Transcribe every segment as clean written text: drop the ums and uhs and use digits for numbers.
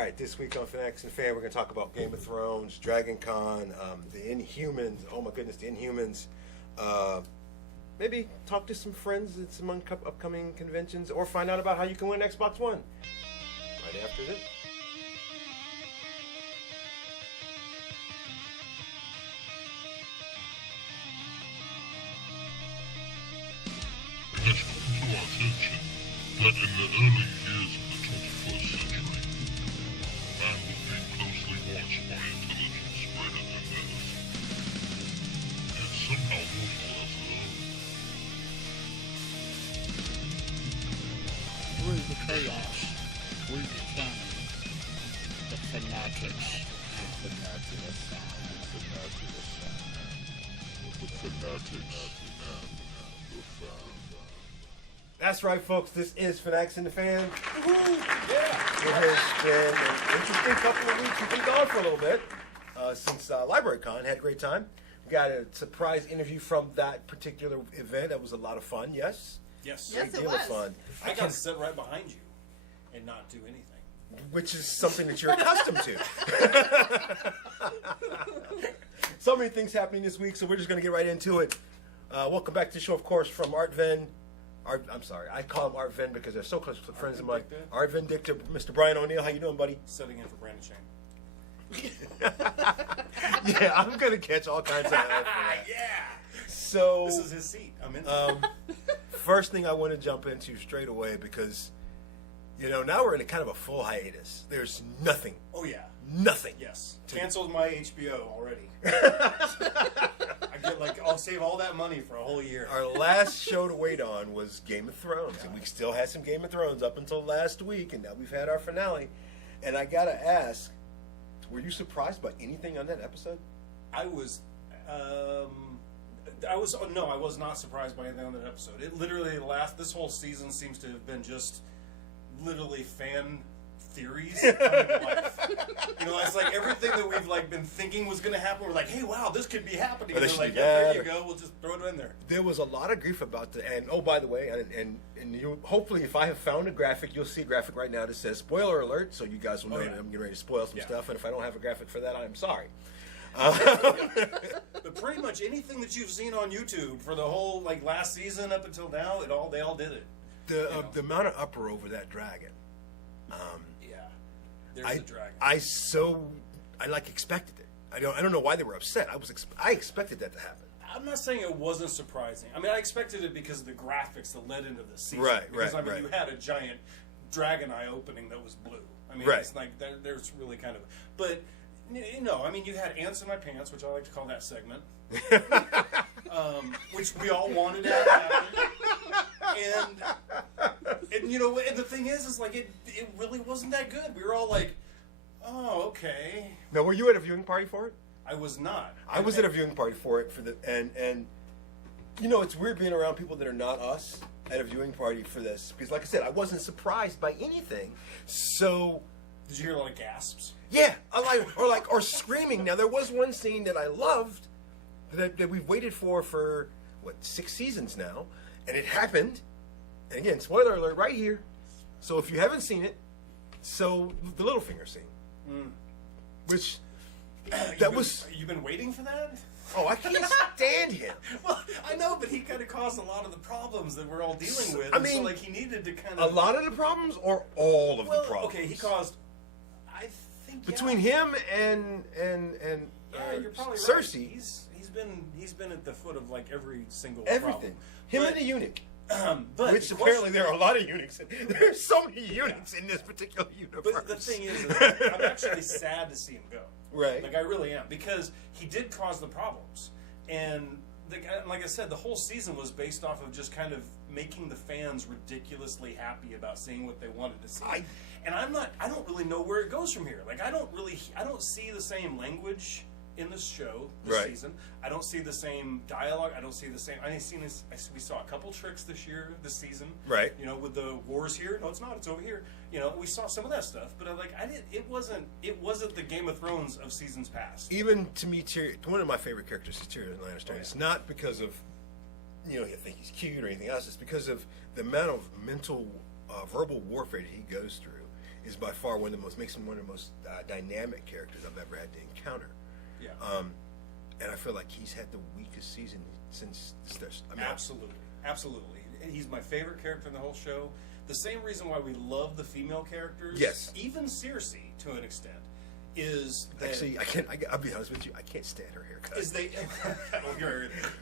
right, this week on Fanatics and Fan, we're going to talk about Game of Thrones, Dragon Con, the Inhumans. Oh my goodness, the Inhumans. Maybe talk to some friends at some upcoming conventions, or find out about how you can win Xbox One. Right after this. It has come to our attention that in the early years of the 21st century, man was being closely watched by intelligence greater than theirs. Yet somehow mortal as though. Through the chaos, we become the Fanatics. The Fanatics and the Fan. That's right, folks. This is Fanatics and the Fan. Woo-hoo! Yeah. It has been an interesting couple of weeks. We've been gone for a little bit since Library Con. Had a great time. We got a surprise interview from that particular event. That was a lot of fun. Yes. Yes. Great deal of fun. I got to sit right behind you and not do anything. Which is something that you're accustomed to. So many things happening this week, so we're just going to get right into it. Welcome back to the show, of course, from Art Ven. I'm sorry, I call him Art Ven because they're so close friends of mine. Art Vindictor, Mr. Brian O'Neill. How you doing, buddy? Sitting in for Brandon Shane. Yeah, I'm going to catch all kinds of that. Yeah. So This is his seat. I'm in. First thing I want to jump into straight away because, now we're in a kind of a full hiatus. There's nothing. Oh, yeah. Nothing. Yes. Canceled my HBO already. I get I'll save all that money for a whole year. Our last show to wait on was Game of Thrones, and we still had some Game of Thrones up until last week, and now we've had our finale. And I gotta ask, were you surprised by anything on that episode? I was not surprised by anything on that episode. It literally this whole season seems to have been just literally fan theories coming to life. It's like everything that we've been thinking was going to happen. We're like, hey, wow, this could be happening. And they're like, yeah, there you go. We'll just throw it in there. There was a lot of grief about and oh, by the way, and you hopefully, if I have found a graphic, you'll see a graphic right now that says spoiler alert, so you guys will know that I'm getting ready to spoil some stuff. And if I don't have a graphic for that, I'm sorry. But pretty much anything that you've seen on YouTube for the whole last season up until now, they all did it. The amount of uproar over that dragon. There's a dragon. I expected it. I don't know why they were upset. I expected that to happen. I'm not saying it wasn't surprising. I mean, I expected it because of the graphics that led into the season. Right. You had a giant dragon eye opening that was blue. I mean, it's like there's really kind of, but you had ants in my pants, which I like to call that segment, which we all wanted to happen. And the thing is it really wasn't that good. We were all like, oh, okay. Now, were you at a viewing party for it? I was not. I was at a viewing party for it and it's weird being around people that are not us at a viewing party for this because, like I said, I wasn't surprised by anything. So, did you hear a lot of gasps? Yeah, or screaming. Now, there was one scene that I loved that we've waited for 6 seasons now, and it happened. And again, spoiler alert right here. So if you haven't seen it, so the Littlefinger scene, which you've been waiting for that? Oh, I can't stand him. Well, I know, but he kind of caused a lot of the problems that we're all dealing with. I mean, so he needed to kind of a lot of the problems or all of the problems. Okay, he caused. I think between him and you're probably Cersei, right. He's been at the foot of every single everything. Problem. Him and the eunuch. Which apparently there are a lot of eunuchs. There's so many eunuchs in this particular universe. But the thing is I'm actually sad to see him go. Right. I really am, because he did cause the problems. And like I said, the whole season was based off of just kind of making the fans ridiculously happy about seeing what they wanted to see. And I don't really know where it goes from here. I don't see the same language in this show this season. I don't see the same dialogue. I don't see the same. We saw a couple tricks this season. Right. With the wars here. No, it's not. It's over here. We saw some of that stuff, but it wasn't the Game of Thrones of seasons past. Even to me, one of my favorite characters is Tyrion Lannister. It's not because of you think he's cute or anything else. It's because of the amount of mental, verbal warfare that he goes through is by far makes him one of the most dynamic characters I've ever had to encounter. Yeah. And I feel like he's had the weakest season since the start. I mean, Absolutely. He's my favorite character in the whole show. The same reason why we love the female characters, yes, even Circe to an extent, is that actually I'll be honest with you, I can't stand her haircut.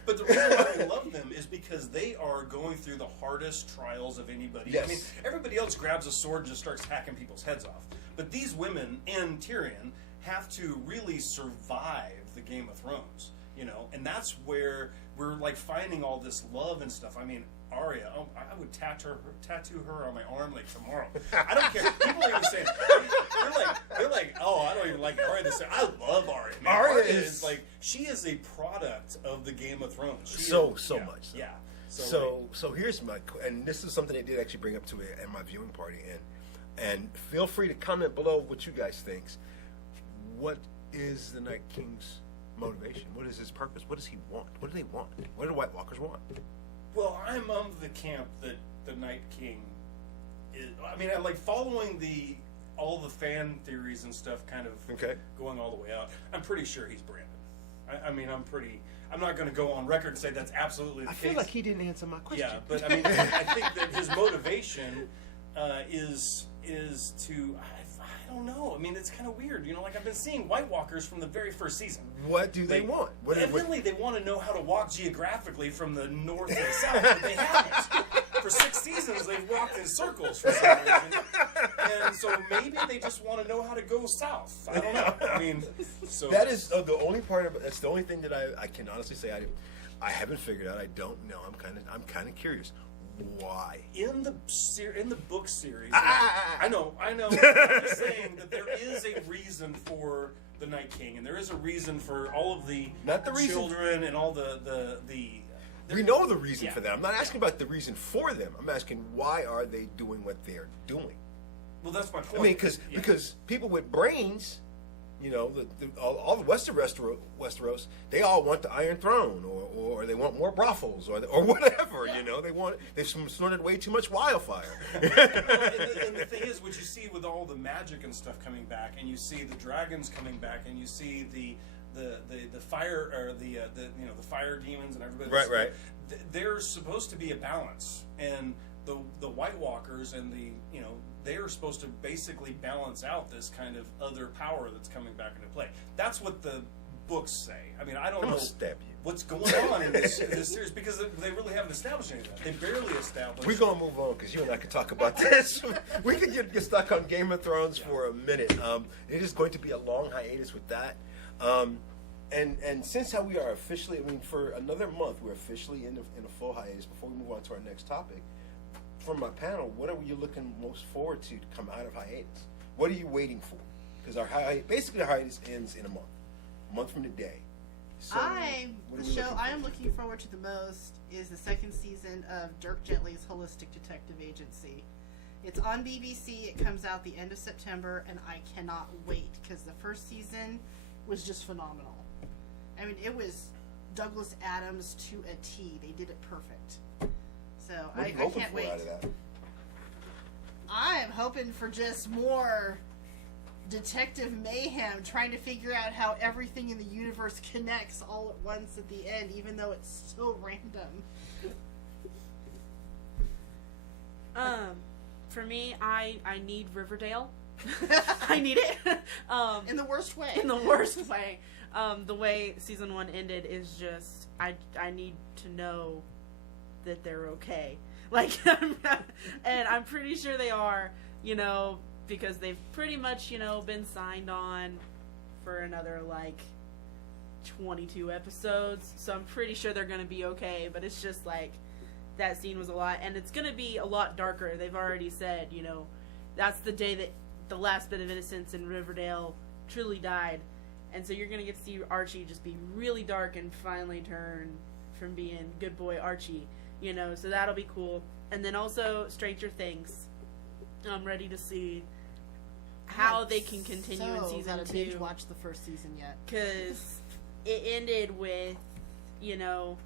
But the reason why we love them is because they are going through the hardest trials of anybody. Yes. I mean, everybody else grabs a sword and just starts hacking people's heads off. But these women and Tyrion have to really survive the Game of Thrones, you know, and that's where we're like finding all this love and stuff. I mean, Arya, I would tattoo her on my arm like tomorrow. I don't care. People are even saying they're like, oh, I don't even like Arya. They say I love Arya. Man, Arya is like, she is a product of the Game of Thrones. So much. So. Yeah. So here's and this is something they did actually bring up to it at my viewing party, and feel free to comment below what you guys think. What is the Night King's motivation? What is his purpose? What does he want? What do they want? What do the White Walkers want? Well, I'm of the camp that the Night King is. I mean, I like following all the fan theories and stuff, kind of going all the way out. I'm pretty sure he's Brandon. I mean, I'm not going to go on record and say that's absolutely the case. I feel like he didn't answer my question. Yeah, but I mean, I think that his motivation is to. I don't know. I mean, it's kind of weird. You know, like I've been seeing White Walkers from the very first season. What do they want? Evidently, they want to know how to walk geographically from the north to the south, but they haven't. For 6 seasons, they've walked in circles for some reason. And so maybe they just want to know how to go south. I don't know. I mean, so... That is the only part of it. That's the only thing that I can honestly say I haven't figured out. I don't know. I'm kind of curious. Why? In the book series, I know. I'm just saying that there is a reason for the Night King, and there is a reason for all of the children and all the. We know the reason for that. I'm not asking about the reason for them. I'm asking why are they doing what they're doing. Well, that's my point. I mean, because people with brains, you know, all the Westeros, they all want the Iron Throne, or they want more brothels, or whatever. Yeah. You know, they've snorted way too much wildfire. And the thing is, what you see with all the magic and stuff coming back, and you see the dragons coming back, and you see the fire or the fire demons and everybody. Right. There's supposed to be a balance, and the White Walkers and they're supposed to basically balance out this kind of other power that's coming back into play. That's what the books say. I mean, I don't know what's going on in this series because they really haven't established anything. They barely established. We're going to move on because you and I could talk about this. We could get stuck on Game of Thrones for a minute. It is going to be a long hiatus with that. And since how we are officially, I mean, for another month, we're officially in a full hiatus before we move on to our next topic. From my panel, what are you looking most forward to come out of hiatus? What are you waiting for? Because our hiatus ends in a month from today. So I am looking forward to the most is the second season of Dirk Gently's Holistic Detective Agency. It's on BBC. It comes out the end of September, and I cannot wait because the first season was just phenomenal. I mean, it was Douglas Adams to a T. They did it perfect. So I can't wait. I'm hoping for just more detective mayhem, trying to figure out how everything in the universe connects all at once at the end, even though it's so random. For me, I need Riverdale. I need it. In the worst way. In the worst way. The way season 1 ended is just I need to know that they're okay. Like, and I'm pretty sure they are, you know, because they've pretty much, you know, been signed on for another, like, 22 episodes. So I'm pretty sure they're going to be okay. But it's just, like, that scene was a lot. And it's going to be a lot darker. They've already said, you know, that's the day that the last bit of innocence in Riverdale truly died. And so you're going to get to see Archie just be really dark and finally turn from being good boy Archie, you know, so that'll be cool. And then also Stranger Things. I'm ready to see how they can continue in season 2. Binge watch the first season yet. Because it ended with, you know,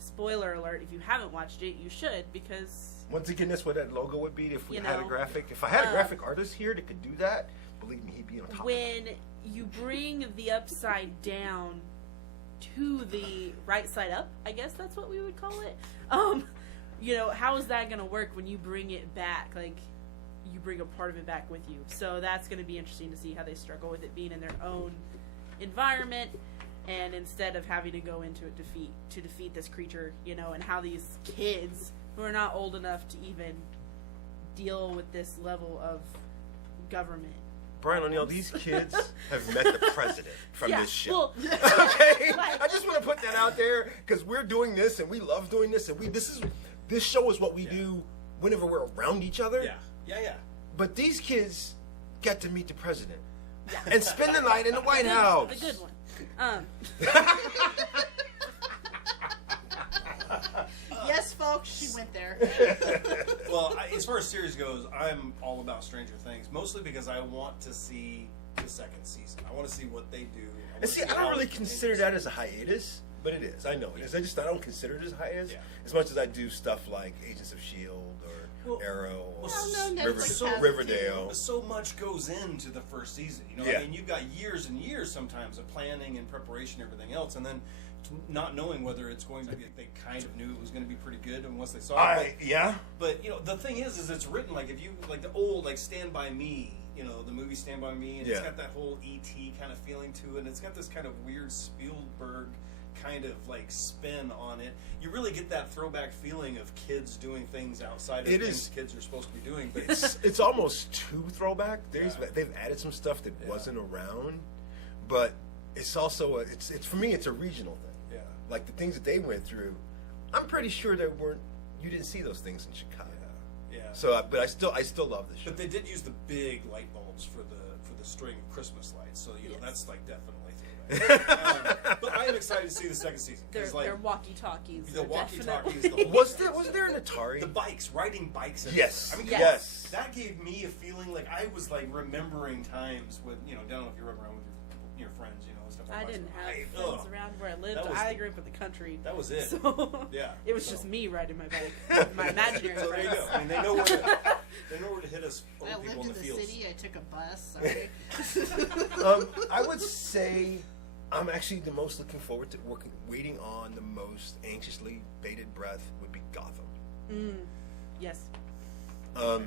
spoiler alert, if you haven't watched it, you should, because Once again, that's what that logo would be if we You had a know, graphic. If I had a graphic artist here that could do that, believe me, he'd be on top of When you bring the upside down to the right side up, I guess that's what we would call it. You know, how is that going to work when you bring it back? Like, you bring a part of it back with you. So that's going to be interesting to see how they struggle with it being in their own environment, and instead of having to go into it to defeat this creature, you know, and how these kids who are not old enough to even deal with this level of government. Brian O'Neill, these kids have met the president from this show. Well, Okay, like- I just want to put that out there because we're doing this and we love doing this, and this show is what we do whenever we're around each other. Yeah. But these kids get to meet the president and spend the night in the White House. The good one. Yes, folks, she went there. Well, as far as series goes, I'm all about Stranger Things, mostly because I want to see the second season. I want to see what they do. And see, I don't really consider that as a hiatus, but it is. I know it is. I don't consider it as a hiatus as much as I do stuff like Agents of S.H.I.E.L.D. or Arrow or Riverdale. So much goes into the first season. You know, Yeah. I mean, you've got years and years sometimes of planning and preparation and everything else, and then not knowing whether it's going to be, they kind of knew it was going to be pretty good, and once they saw it. But, you know, the thing is it's written like, if you, like the old, like Stand By Me, you know, the movie Stand By Me, and it's got that whole E.T. kind of feeling to it, and it's got this kind of weird Spielberg kind of like spin on it. You really get that throwback feeling of kids doing things outside of things kids are supposed to be doing. But it's almost too throwback. They've added some stuff that wasn't around, but it's also it's for me it's a regional thing. Yeah. Like the things that they went through, I'm pretty sure you didn't see those things in Chicago. Yeah. So, but I still love the show. But they did use the big light bulbs for the string of Christmas lights, so you know that's like definitely throwback. But I am excited to see the second season. They're walkie-talkies. The walkie-talkies. Was there an Atari? The bikes, riding bikes. Yes. I mean, Yes. That gave me a feeling like I was like remembering times when, you know, I don't know if you run around with your friends, you know, and stuff like I that. didn't have friends around where I lived. I grew up in the country. That was it. So Yeah. it was just me riding my bike. My imaginary So there friends. you go. I mean, they know where to hit us old I people lived in the in the fields. city. I took a bus. Sorry. I would say I'm actually the most looking forward to waiting on the most anxiously bated breath would be Gotham. Yes. Bad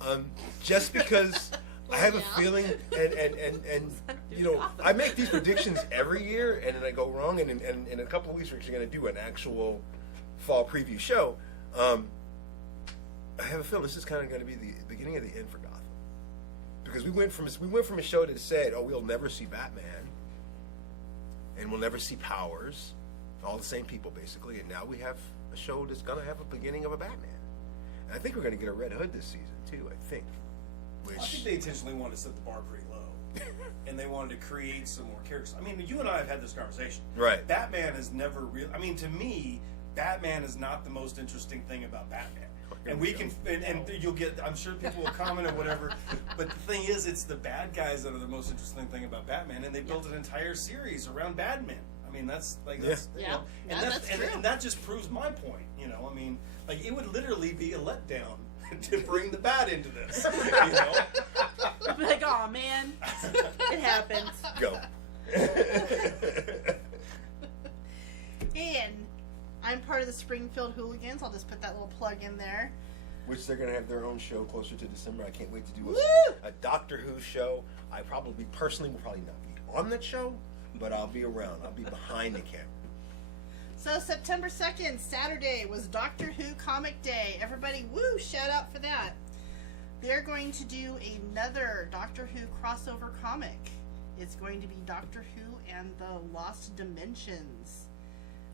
person. Just because I have a feeling, and you know, I make these predictions every year, and then I go wrong, and in a couple of weeks we're actually going to do an actual fall preview show. I have a feeling this is kind of going to be the beginning of the end for Gotham, because we went from a show that said, "Oh, we'll never see Batman, and we'll never see Powers," all the same people basically, and now we have a show that's going to have a beginning of a Batman. And I think we're going to get a Red Hood this season too. I think. I think they intentionally wanted to set the bar pretty low, and they wanted to create some more characters. I mean, you and I have had this conversation. Right. Batman is never real. I mean, to me, Batman is not the most interesting thing about Batman. And we can, and you'll get. I'm sure people will comment or whatever. But the thing is, it's the bad guys that are the most interesting thing about Batman, and they built an entire series around bad men. I mean, that's like that's you know, and that's true. And that just proves my point. You know, I mean, like it would literally be a letdown to bring the bad into this. You know, I'd be like, oh man, it happens. Go. And I'm part of the Springfield Hooligans. I'll just put that little plug in there. Which they're going to have their own show closer to December. I can't wait to do Woo! a Doctor Who show. I personally will probably not be on that show, but I'll be around. I'll be behind the camera. So September 2nd, Saturday, was Doctor Who Comic Day. Everybody, woo, shout out for that. They're going to do another Doctor Who crossover comic. It's going to be Doctor Who and the Lost Dimensions.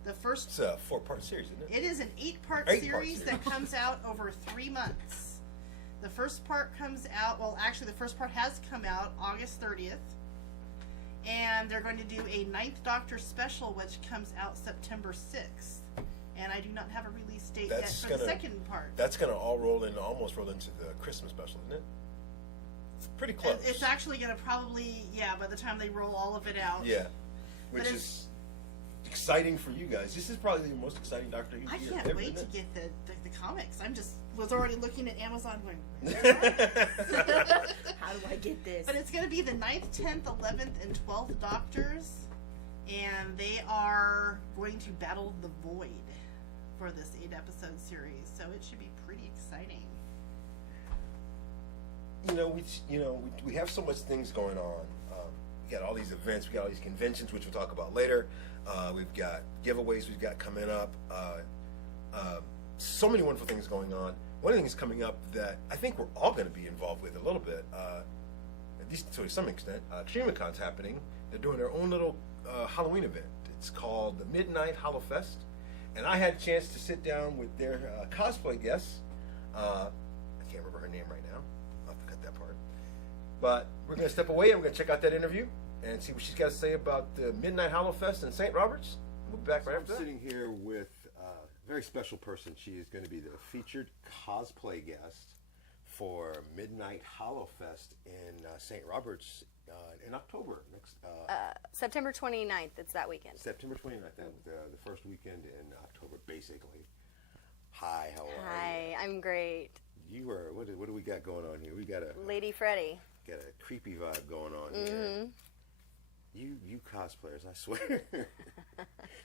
It's a 4-part series, isn't it? It is an 8-part series that comes out over 3 months. The first part comes out, well, actually the first part has come out August 30th. And they're going to do a 9th Doctor special, which comes out September 6th. And I do not have a release date yet for the second part. That's going to almost roll into the Christmas special, isn't it? It's pretty close. It's actually going to probably, by the time they roll all of it out. Yeah. But Which is exciting for you guys. This is probably the most exciting Doctor Who I year can't ever, wait to isn't get the comics. Was already looking at Amazon going, it? How do I get this? but it's going to be the 9th, 10th, 11th, and 12th Doctors, and they are going to battle the Void for this 8-episode series, so it should be pretty exciting. We have so much things going on. We got all these events, we got all these conventions, which we'll talk about later. We've got giveaways we've got coming up. So many wonderful things going on. One of the things coming up that I think we're all going to be involved with a little bit, at least to some extent, G.A.M.E.Con's happening. They're doing their own little Halloween event. It's called the MidKnight Hollowfest, and I had a chance to sit down with their cosplay guests. I can't remember her name right now. I'll have to cut that part. But we're going to step away and we're going to check out that interview and see what she's got to say about the MidKnight Hollowfest in St. Roberts. We'll be back right after that. I'm sitting here with a very special person. She is going to be the featured cosplay guest for MidKnight Hollowfest in St. Roberts in October. September 29th. It's that weekend. September 29th, the first weekend in October, basically. Hi, how are you? Hi, I'm great. You are, what do we got going on here? We got a Lady Freddy. got a creepy vibe going on here. You cosplayers, I swear.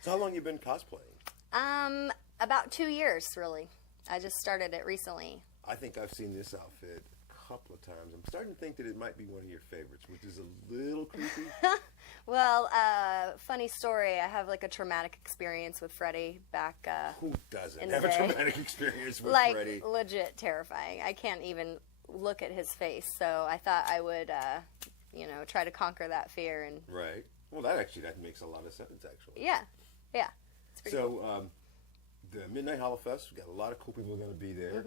So how long you been cosplaying? About 2 years, really. I just started it recently. I think I've seen this outfit a couple of times. I'm starting to think that it might be one of your favorites, which is a little creepy. Well, funny story. I have like a traumatic experience with Freddy back. Who doesn't in the have a day. traumatic experience with Like Freddy? legit terrifying. I can't even look at his face. So I thought I would, try to conquer that fear and. Right. Well, that makes a lot of sense, actually. Yeah. It's pretty cool. So, the MidKnight Hollowfest, we've got a lot of cool people going to be there.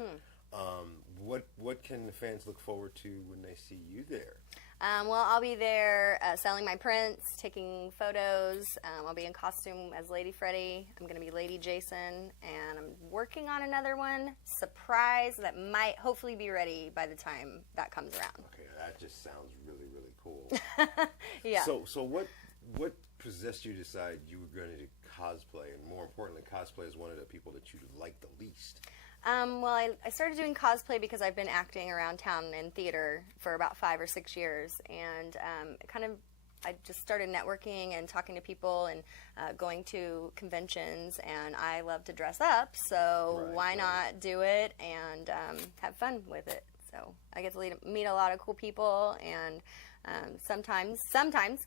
What can the fans look forward to when they see you there? Well, I'll be there selling my prints, taking photos. I'll be in costume as Lady Freddy. I'm going to be Lady Jason, and I'm working on another one, surprise, that might hopefully be ready by the time that comes around. Okay, that just sounds really, really cool. Yeah. So what possessed you to decide you were going to cosplay, and more importantly, cosplay is one of the people that you like the least? Well, I started doing cosplay because I've been acting around town in theater for about 5 or 6 years, and I just started networking and talking to people and going to conventions, and I love to dress up, so why not do it and have fun with it? So I get to meet a lot of cool people, and sometimes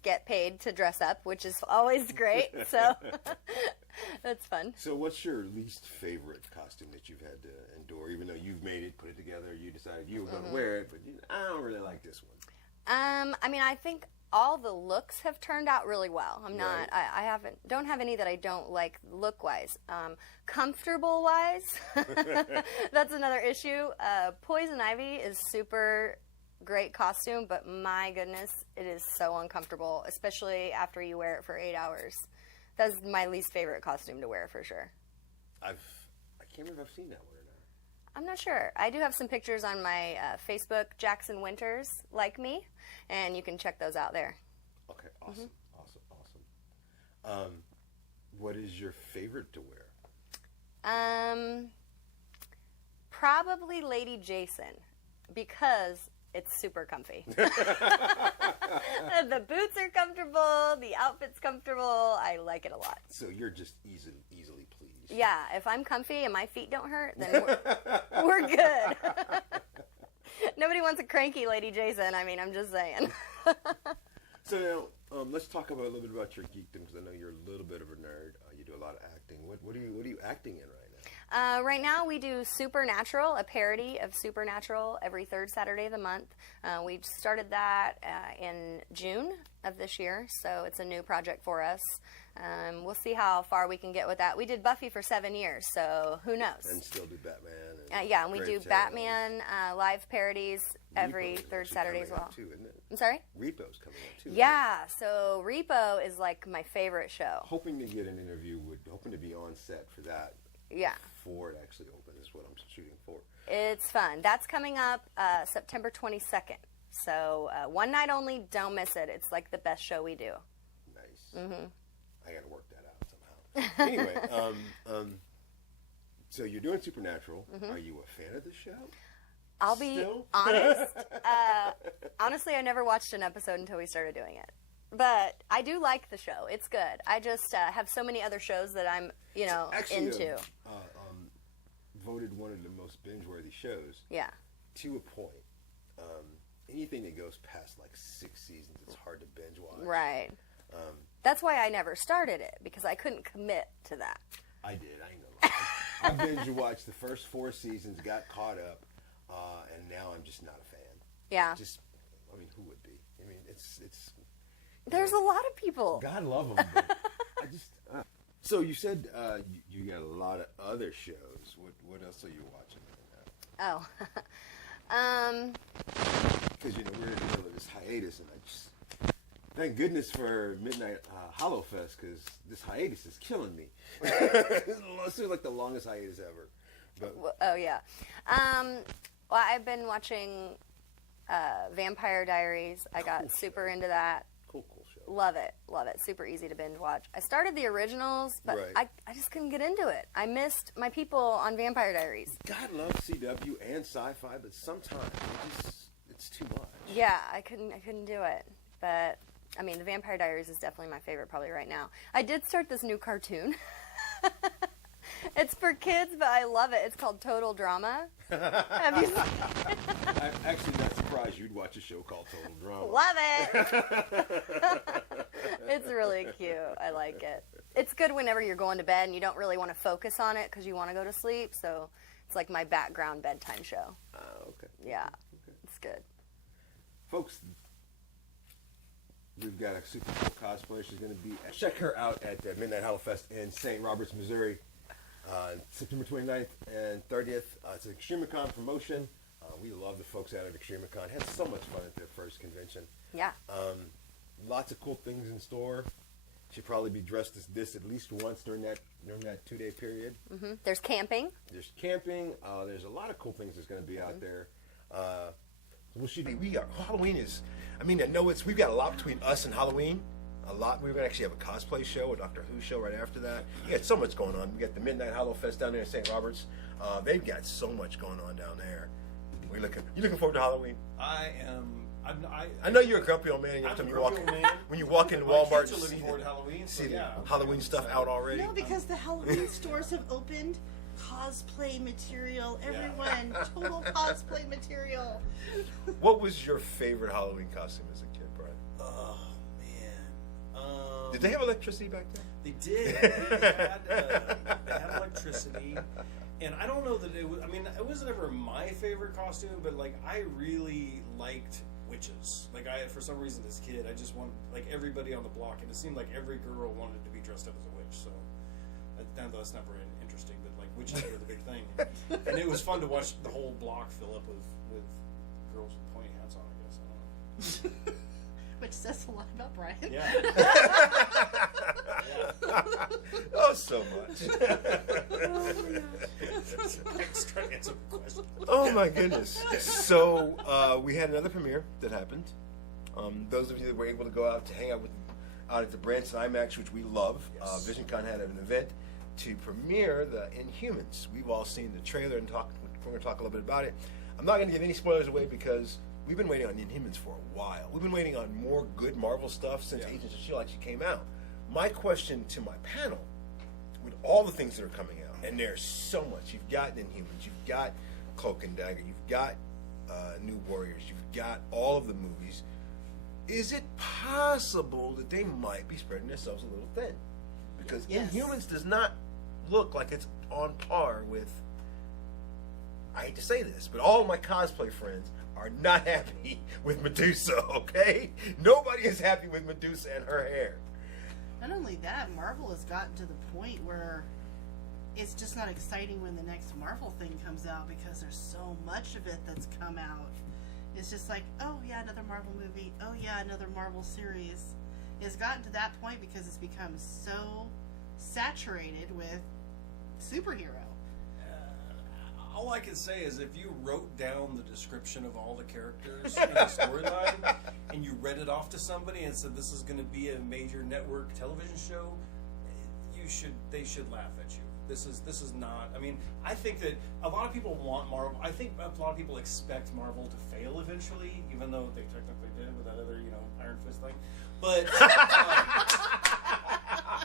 get paid to dress up, which is always great. So that's fun. So what's your least favorite costume that you've had to endure? Even though you've made it, put it together, you decided you were going to wear it, but I don't really like this one. I think all the looks have turned out really well. I don't have any that I don't like look wise. Comfortable wise, that's another issue. Poison Ivy is super great costume, but my goodness, it is so uncomfortable, especially after you wear it for 8 hours. That's my least favorite costume to wear for sure. I can't remember if I've seen that one or not. I'm not sure. I do have some pictures on my Facebook, Jackson Winters Like Me, and you can check those out there. Okay, awesome. What is your favorite to wear? Probably Lady Jason, because it's super comfy. The boots are comfortable. The outfit's comfortable. I like it a lot. So you're just easily pleased. Yeah, if I'm comfy and my feet don't hurt, then we're good. Nobody wants a cranky Lady Jason. I mean, I'm just saying. So now, let's talk about a little bit about your geekdom, because I know you're a little bit of a nerd. You do a lot of acting. What are you acting in right now? Right now we do Supernatural, a parody of Supernatural every third Saturday of the month. We started that in June of this year, so it's a new project for us. We'll see how far we can get with that. We did Buffy for 7 years, so who knows? And still do Batman. And we do Batman live parodies every third Saturday as well. Too, isn't it? I'm sorry? Repo's coming out too. Yeah, so Repo is like my favorite show. Hoping to get an interview hoping to be on set for that. Yeah. Before it actually opens is what I'm shooting for. It's fun. That's coming up September 22nd. So one night only, don't miss it. It's like the best show we do. Nice. I got to work that out somehow. Anyway, so you're doing Supernatural. Are you a fan of the show? I'll be Still? honest. Honestly, I never watched an episode until we started doing it. But I do like the show. It's good. I just have so many other shows that I'm, Actually, into. Voted one of the most binge-worthy shows. Yeah. To a point. Anything that goes past like 6 seasons, it's hard to binge watch. Right. That's why I never started it, because I couldn't commit to that. I did. I ain't gonna lie. I binge watched the first 4 seasons, got caught up, and now I'm just not a fan. Yeah. Who would be? I mean, it's. There's a lot of people. God love them, but I just. So you said you got a lot of other shows. What else are you watching right now? Oh. Because we're in the middle of this hiatus, and I just thank goodness for MidKnight Hollowfest, because this hiatus is killing me. It seems like the longest hiatus ever. But Oh, yeah. Well, I've been watching Vampire Diaries. I got super into that. cool show. Love it. Super easy to binge watch. I started the originals, but Right. I just couldn't get into it. I missed my people on Vampire Diaries. God loves CW and sci-fi, but sometimes it's too much. Yeah, I couldn't do it. But I mean, the Vampire Diaries is definitely my favorite probably right now. I did start this new cartoon. It's for kids, but I love it. It's called Total Drama. Have you seen it? I'm actually not surprised you'd watch a show called Total Drama. Love it. It's really cute. I like it. It's good whenever you're going to bed and you don't really want to focus on it because you want to go to sleep. So it's like my background bedtime show. Okay. Yeah, Okay. it's good. Folks, we've got a super cool cosplayer. She's going to be. Check her out at MidKnight Hollowfest in St. Roberts, Missouri, September 29th and 30th. It's an Extremicon promotion. We love the folks out at Extremicon. Had so much fun at their first convention. Yeah. Lots of cool things in store. She'll probably be dressed as this at least once during that 2-day period. Hmm. There's camping. There's camping. There's a lot of cool things that's going to be out there. We got Halloween is. I mean, I know we've got a lot between us and Halloween. A lot. We're gonna actually have a cosplay show, a Doctor Who show right after that. We got so much going on. We got the MidKnight Hollowfest down there in St. Roberts. They've got so much going on down there. You looking forward to Halloween? I am. I know you're a grumpy old man. I'm a grumpy old man. When you walk into My Walmart, kids are and looking forward to Halloween. see So the yeah, Halloween stuff out already. No, because the Halloween stores have opened. Cosplay material, everyone, total cosplay material. What was your favorite Halloween costume as a kid, Brian? Oh man. Did they have electricity back then? They did. They had electricity, and I don't know that it was. I mean, it wasn't ever my favorite costume, but like I really liked witches. Like for some reason, as a kid, I just wanted like everybody on the block, and it seemed like every girl wanted to be dressed up as a witch. So that's never interesting, but like witches were the big thing, and it was fun to watch the whole block fill up with girls with pointy hats on. I guess. Which says a lot about Brian. Yeah. Oh, so much. Trying to answer the question. Oh my goodness. So we had another premiere that happened. Those of you that were able to go out to hang out at the Branson IMAX, which we love, Yes. VisionCon had an event to premiere the Inhumans. We've all seen the trailer and we're going to talk a little bit about it. I'm not going to give any spoilers away because we've been waiting on Inhumans for a while. We've been waiting on more good Marvel stuff since Agents of S.H.I.E.L.D. actually came out. My question to my panel, with all the things that are coming out, and there's so much. You've got Inhumans, you've got Cloak and Dagger, you've got New Warriors, you've got all of the movies. Is it possible that they might be spreading themselves a little thin? Because Yes. Inhumans does not look like it's on par with, I hate to say this, but all my cosplay friends are not happy with Medusa, okay? Nobody is happy with Medusa and her hair. Not only that, Marvel has gotten to the point where it's just not exciting when the next Marvel thing comes out because there's so much of it that's come out. It's just like, oh yeah, another Marvel movie. Oh yeah, another Marvel series. It's gotten to that point because it's become so saturated with superhero. All I can say is if you wrote down the description of all the characters in the storyline and you read it off to somebody and said this is going to be a major network television show, they should laugh at you. This is not. I mean, I think that a lot of people want Marvel. I think a lot of people expect Marvel to fail eventually, even though they technically did with that other, Iron Fist thing. But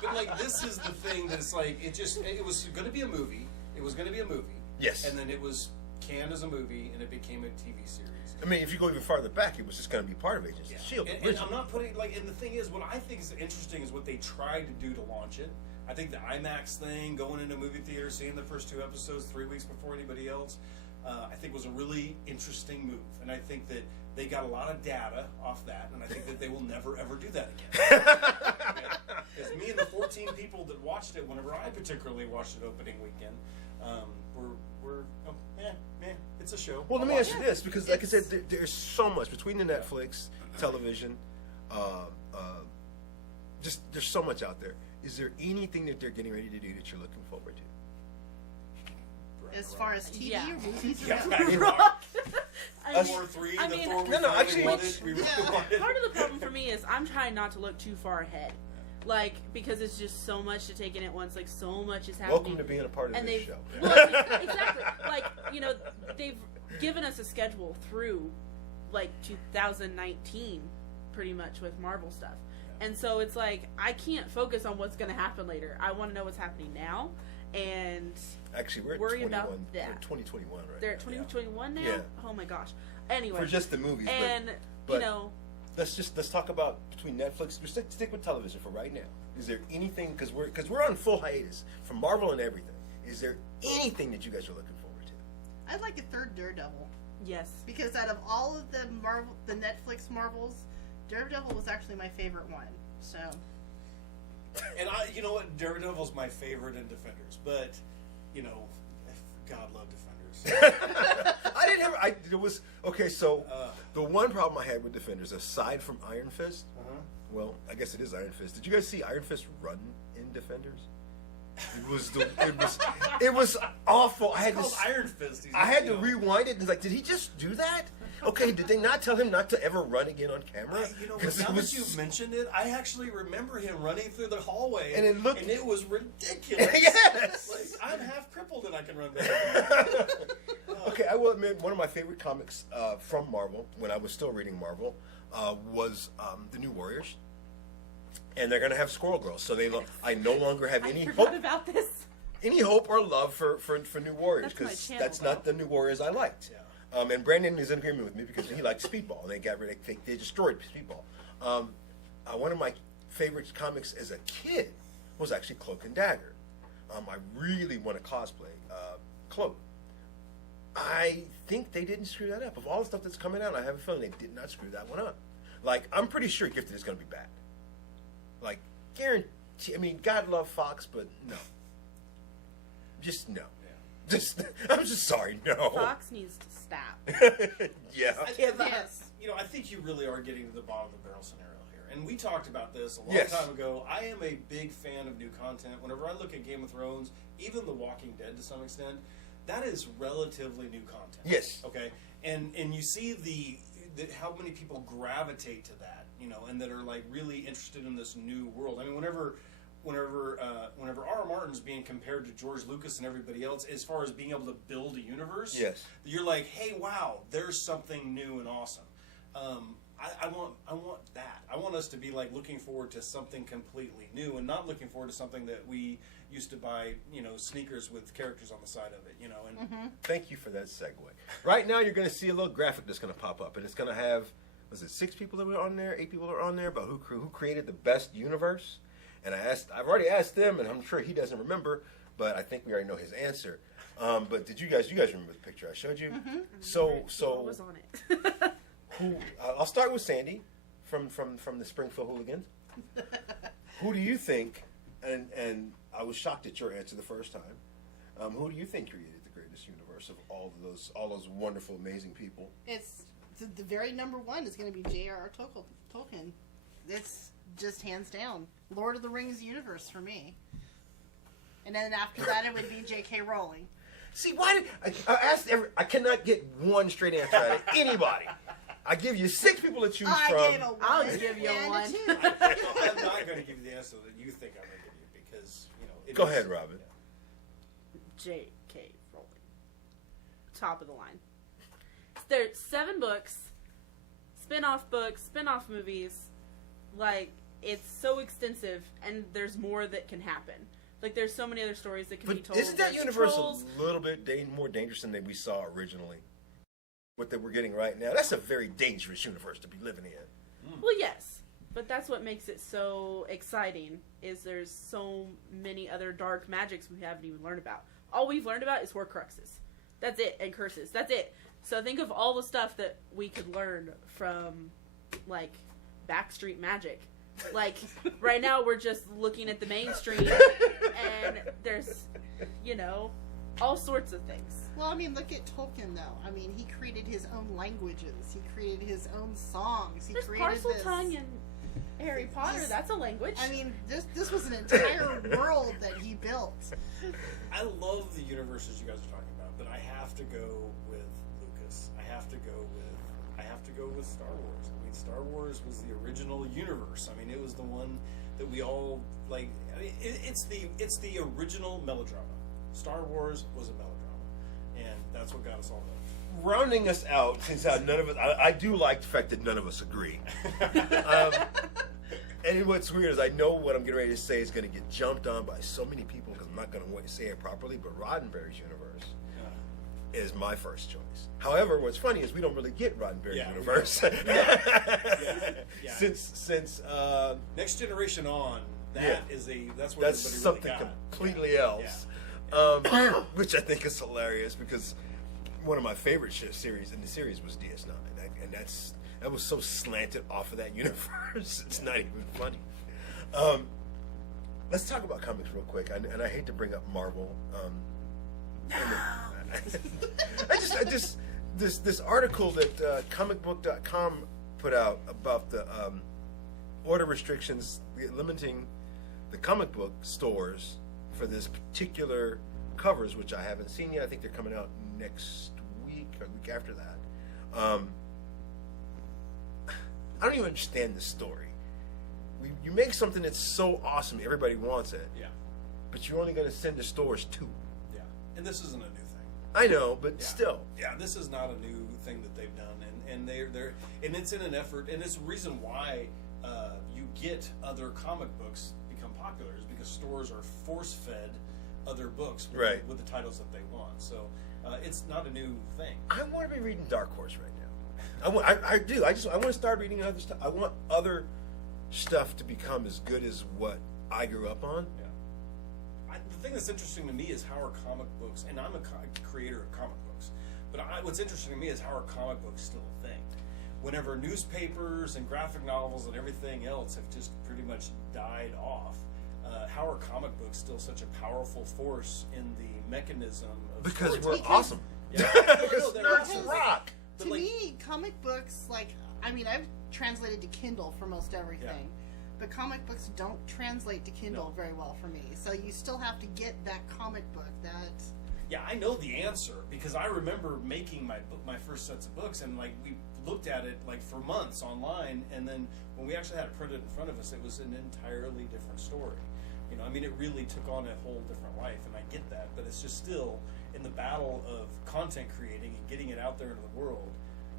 but like this is the thing that's like it was going to be a movie. It was going to be a movie. Yes. And then it was canned as a movie, and it became a TV series. I mean, if you go even farther back, it was just going to be part of Agents of S.H.I.E.L.D. And I'm not putting and the thing is, what I think is interesting is what they tried to do to launch it. I think the IMAX thing, going into movie theater, seeing the first 2 episodes 3 weeks before anybody else, I think was a really interesting move. And I think that they got a lot of data off that, and I think that they will never ever do that again. Because me and the 14 people that watched it, whenever I particularly watched it opening weekend, it's a show. Well, let me ask you this, because like I said, there's so much between the Netflix, television, just there's so much out there. Is there anything that they're getting ready to do that you're looking forward to? As far as TV Yeah. or movies? Yeah, Thor 3, I the mean, Thor we No, finally actually- wanted. We really wanted. Part of the problem for me is I'm trying not to look too far ahead, like because it's just so much to take in at once. Like so much is happening. Welcome to being a part of and this they've show. well, exactly like they've given us a schedule through like 2019 pretty much with Marvel stuff, and so it's like I can't focus on what's going to happen later. I want to know what's happening now, and Actually, we're at worry 21. about We're that. at 2021 right they're now. at 2021 now. Yeah. Oh my gosh. Anyway, For just the movies. and but let's talk about between Netflix. We're stick with television for right now. Is there anything, because we're on full hiatus from Marvel and everything. Is there anything that you guys are looking forward to? I'd like a third Daredevil. yes. Because out of all of the Netflix Marvels, Daredevil was actually my favorite one. So And you know what? Daredevil's my favorite in Defenders, but God love Defenders. I didn't have. It was okay. So the one problem I had with Defenders, aside from Iron Fist, well, I guess it is Iron Fist. Did you guys see Iron Fist run in Defenders? It was awful. I had It's to. called Iron Fist. I had to rewind it and like, did he just do that? Okay, did they not tell him not to ever run again on camera? Now that you mentioned it, I actually remember him running through the hallway, And it was ridiculous. Yes! Like, I'm half crippled and I can run better. Okay, I will admit one of my favorite comics from Marvel when I was still reading Marvel was the New Warriors, and they're gonna have Squirrel Girl. So I no longer have I any forgot hope, about this. any hope or love for New Warriors That's my because channel, that's not the New Warriors I liked. And Brandon is in agreement with me because he liked Speedball, and they destroyed Speedball. One of my favorite comics as a kid was actually Cloak and Dagger. I really want to cosplay Cloak. I think they didn't screw that up. Of all the stuff that's coming out, I have a feeling they did not screw that one up. Like, I'm pretty sure Gifted is going to be bad. Like, guarantee. I mean, God love Fox, but no. Just no. I'm just sorry, no. Fox needs to stop. Yeah. yes. I think you really are getting to the bottom of the barrel scenario here. And we talked about this a long Yes. time ago. I am a big fan of new content. Whenever I look at Game of Thrones, even The Walking Dead to some extent, that is relatively new content. Yes. Okay. And you see the how many people gravitate to that, and that are like really interested in this new world. I mean, whenever R.R. Martin's being compared to George Lucas and everybody else as far as being able to build a universe, Yes. you're like, hey, wow, there's something new and awesome. I want that. I want us to be like looking forward to something completely new and not looking forward to something that we used to buy, sneakers with characters on the side of it, and Thank you for that segue. Right now, you're going to see a little graphic that's going to pop up, and it's going to have, was it 6 people that were on there, 8 people that were on there, about who created the best universe. And I've already asked them, and I'm sure he doesn't remember, but I think we already know his answer. But did you guys remember the picture I showed you? Mm-hmm. So What was on it? I'll start with Sandy from the Springfield Hooligans. Who do you think? And I was shocked at your answer the first time. Who do you think created the greatest universe of all those wonderful, amazing people? It's the very number one is going to be J.R.R. Tolkien. It's just hands down Lord of the Rings universe for me. And then after that, it would be J.K. Rowling. See, why did I asked I cannot get one straight answer out of anybody. I give you 6 people to choose I from. gave a one. I'll give you and a one. 2. I'm not going to give you the answer that you think I'm going to give you because Go ahead, Robin. J.K. Rowling. Top of the line. There's 7 books, spin-off books, spin-off movies. Like, it's so extensive, and there's more that can happen. Like, there's so many other stories that can be But told. isn't that There's universe trolls. a little bit more dangerous than we saw originally? What that we're getting right now, that's a very dangerous universe to be living in. Well, yes. But that's what makes it so exciting, is there's so many other dark magics we haven't even learned about. All we've learned about is Horcruxes. That's it. And curses. That's it. So think of all the stuff that we could learn from, like, backstreet magic. Like, right now we're just looking at the mainstream, and there's, you know, all sorts of things. Well, I mean, look at Tolkien, though. I mean, he created his own languages. He created his own songs. He There's created Parseltongue in Harry Potter. That's a language. I mean, this was an entire world that he built. I love the universes you guys are talking about, but I have to go with Lucas. I have to go with Star Wars. I mean, Star Wars was the original universe. I mean, it was the one that we all like. I mean, it's the original melodrama. Star Wars was a melodrama, and that's what got us all hooked. Rounding us out, since none of us, I do like the fact that none of us agree. And what's weird is I know what I'm getting ready to say is going to get jumped on by so many people because I'm not going to say it properly, but Roddenberry's universe is my first choice. However, what's funny is we don't really get Roddenberry's universe. Since Next Generation on, that's where that's everybody something really got. completely else. Which I think is hilarious because one of my favorite series in the series was DS9, and that was so slanted off of that universe. It's not even funny. Let's talk about comics real quick, and I hate to bring up Marvel. This article that comicbook.com put out about the order restrictions limiting the comic book stores for this particular covers, which I haven't seen yet. I think they're coming out next week or the week after that. I don't even understand this story. You make something that's so awesome, everybody wants it. Yeah. But you're only going to send to stores 2. Yeah. And this isn't a new thing. I know, but still. Yeah, this is not a new thing that they've done, and they're and it's in an effort, and it's a reason why you get other comic books become popular is because stores are force fed other books with the titles that they want. So it's not a new thing. I want to be reading Dark Horse right now. I do. I want to start reading other stuff. I want other stuff to become as good as what I grew up on. Yeah. The thing that's interesting to me is how are comic books, and I'm a creator of comic books, but what's interesting to me is how are comic books still a thing? Whenever newspapers and graphic novels and everything else have just pretty much died off, how are comic books still such a powerful force in the mechanism of Because storytelling? we're awesome. Yeah. Because they're nerds awesome. rock. To me, comic books, like, I mean, I've translated to Kindle for most everything, but comic books don't translate to Kindle very well for me. So you still have to get that comic book. Yeah, I know the answer because I remember making my first sets of books, and like we looked at it like for months online, and then when we actually had it printed in front of us, it was an entirely different story. You know, I mean, it really took on a whole different life, and I get that, but it's just still in the battle of content creating and getting it out there into the world.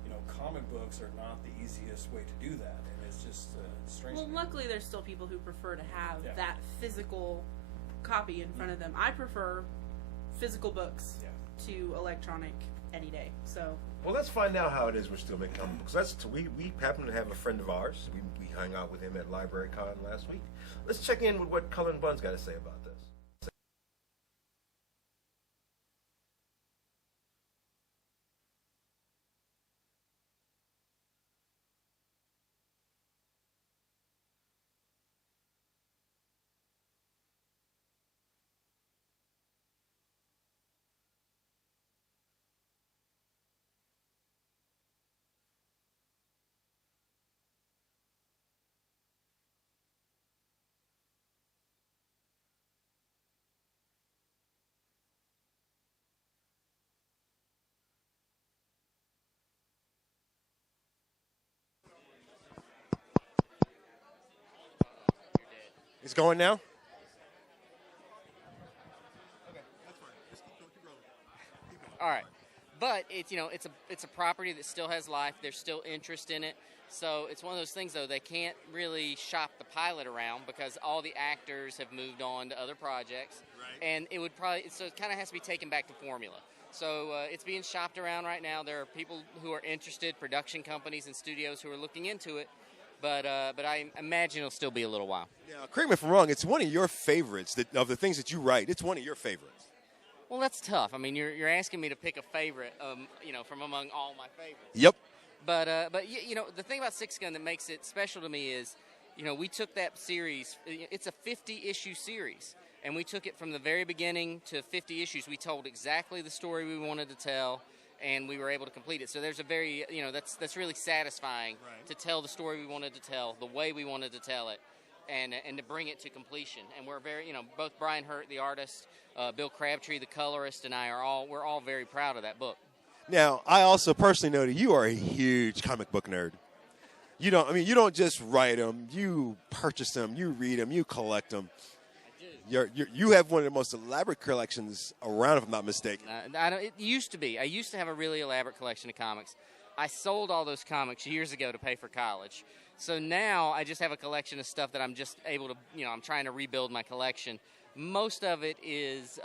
You know, comic books are not the easiest way to do that, and it's just strange. Well, luckily there's still people who prefer to have that physical copy in front of them. I prefer physical books to electronic any day. So Well, let's find out how it is we're still making comic books. We happen to have a friend of ours. We hung out with him at Library Con last week. Let's check in with what Cullen Bunn's got to say about this. It's going now? it's it's a property that still has life. There's still interest in it. So it's one of those things, though, they can't really shop the pilot around because all the actors have moved on to other projects. Right. And it would probably, so it kind of has to be taken back to formula. So it's being shopped around right now. There are people who are interested, production companies and studios who are looking into it. But I imagine it'll still be a little while. Now, correct me if I'm wrong, it's one of your favorites of the things that you write. It's one of your favorites. Well, that's tough. I mean, you're asking me to pick a favorite, from among all my favorites. Yep. But the thing about Six Gun that makes it special to me is, we took that series. It's a 50-issue series, and we took it from the very beginning to 50 issues. We told exactly the story we wanted to tell, and we were able to complete it. So there's a very, that's really satisfying to tell the story we wanted to tell, the way we wanted to tell it, and to bring it to completion. And we're very, both Brian Hurt, the artist, Bill Crabtree, the colorist, and we're all very proud of that book. Now, I also personally know that you are a huge comic book nerd. You don't just write them. You purchase them. You read them. You collect them. I do. You have one of the most elaborate collections around, if I'm not mistaken. It used to be. I used to have a really elaborate collection of comics. I sold all those comics years ago to pay for college. So now I just have a collection of stuff that I'm just able to, I'm trying to rebuild my collection. Most of it is...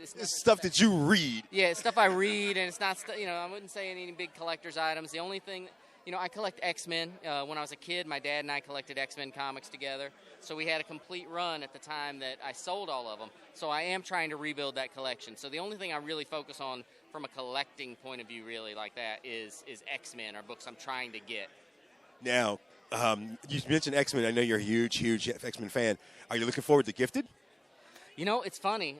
It's stuff that you read. Yeah, it's stuff I read, and it's not, I wouldn't say any big collector's items. The only thing, I collect X-Men. When I was a kid, my dad and I collected X-Men comics together. So we had a complete run at the time that I sold all of them. So I am trying to rebuild that collection. So the only thing I really focus on from a collecting point of view, really, like that, is X-Men, or books I'm trying to get. Now, you mentioned X-Men. I know you're a huge, huge X-Men fan. Are you looking forward to Gifted? It's funny.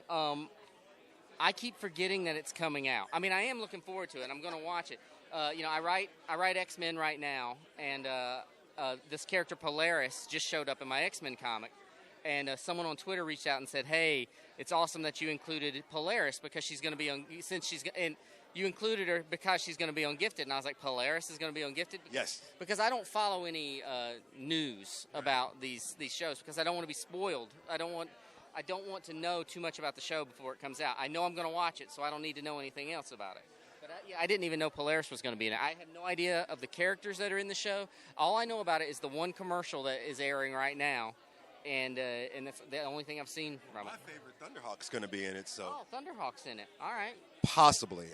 I keep forgetting that it's coming out. I mean, I am looking forward to it. I'm going to watch it. I write X-Men right now, and this character Polaris just showed up in my X-Men comic, and someone on Twitter reached out and said, "Hey, it's awesome that you included Polaris because she's going to be on and you included her because she's going to be on Gifted." And I was like, "Polaris is going to be on Gifted?" Yes. Because I don't follow any news about these shows because I don't want to be spoiled. I don't want to know too much about the show before it comes out. I know I'm going to watch it, so I don't need to know anything else about it. But I didn't even know Polaris was going to be in it. I had no idea of the characters that are in the show. All I know about it is the one commercial that is airing right now, and that's the only thing I've seen from it. My favorite Thunderhawk's going to be in it, so. Oh, Thunderhawk's in it. All right. Possibly.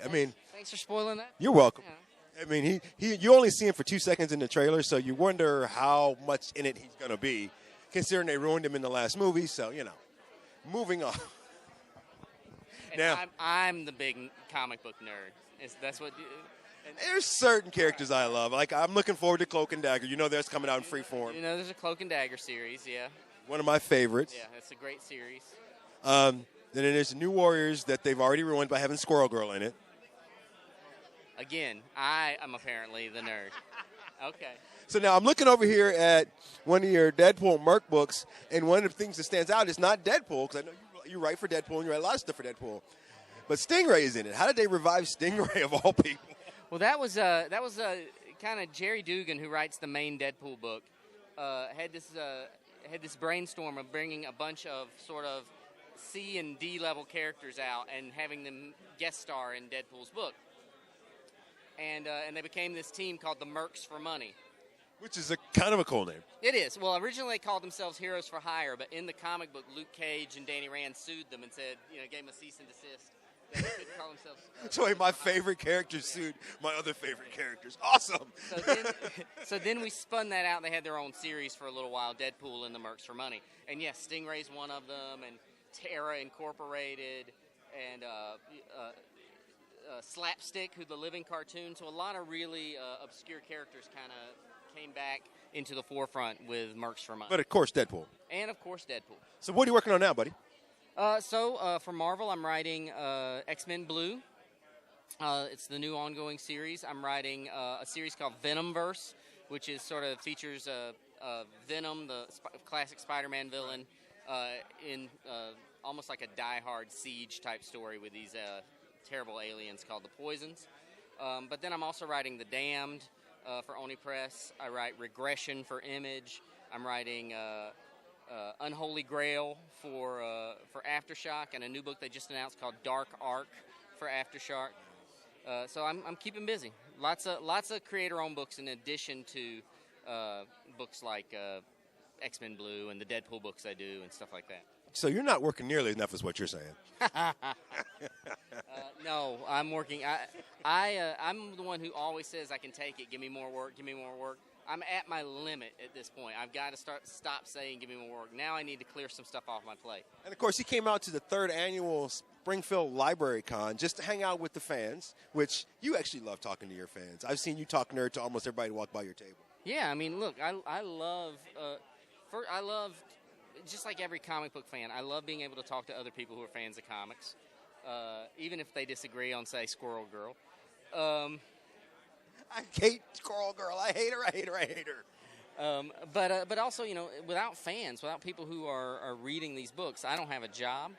Thanks for spoiling that. You're welcome. Yeah. I mean, you only see him for 2 seconds in the trailer, so you wonder how much in it he's going to be, considering they ruined him in the last movie, so, Moving on. Now, I'm the big comic book nerd. That's what. There's certain characters I love. Like, I'm looking forward to Cloak and Dagger. That's coming out in free form. There's a Cloak and Dagger series, yeah. One of my favorites. Yeah, it's a great series. Then there's New Warriors that they've already ruined by having Squirrel Girl in it. Again, I am apparently the nerd. Okay. So now I'm looking over here at one of your Deadpool Merc books, and one of the things that stands out is not Deadpool, because I know you write for Deadpool and you write a lot of stuff for Deadpool, but Stingray is in it. How did they revive Stingray of all people? Well, that was kind of Jerry Dugan, who writes the main Deadpool book, had this brainstorm of bringing a bunch of sort of C and D level characters out and having them guest star in Deadpool's book, and they became this team called the Mercs for Money. Which is a kind of a cool name. It is. Well, originally they called themselves Heroes for Hire, but in the comic book, Luke Cage and Danny Rand sued them and said, gave them a cease and desist. They couldn't call themselves. So my favorite character sued my other favorite characters. Awesome. So then we spun that out. They had their own series for a little while, Deadpool and the Mercs for Money. And yes, Stingray's one of them, and Terra Incorporated, and Slapstick, who's the living cartoon. So a lot of really obscure characters kind of came back into the forefront with Mercs for Money. But of course, Deadpool. And of course, Deadpool. So what are you working on now, buddy? For Marvel, I'm writing X-Men Blue. It's the new ongoing series. I'm writing a series called Venomverse, which is sort of features Venom, the classic Spider-Man villain, in almost like a Die Hard Siege type story with these terrible aliens called the Poisons. But then I'm also writing The Damned for Oni Press. I write Regression for Image. I'm writing Unholy Grail for Aftershock, and a new book they just announced called Dark Ark for Aftershock. So I'm keeping busy. Lots of creator-owned books in addition to books like X-Men Blue and the Deadpool books I do and stuff like that. So you're not working nearly enough, is what you're saying. No, I'm working. I'm the one who always says I can take it. Give me more work. Give me more work. I'm at my limit at this point. I've got to stop saying give me more work. Now I need to clear some stuff off my plate. And, of course, he came out to the 3rd annual Springfield Library Con just to hang out with the fans, which you actually love talking to your fans. I've seen you talk nerd to almost everybody who walked by your table. Yeah, I mean, look, I love just like every comic book fan, I love being able to talk to other people who are fans of comics, even if they disagree on, say, Squirrel Girl. I hate Squirrel Girl. I hate her. But also, without fans, without people who are reading these books, I don't have a job.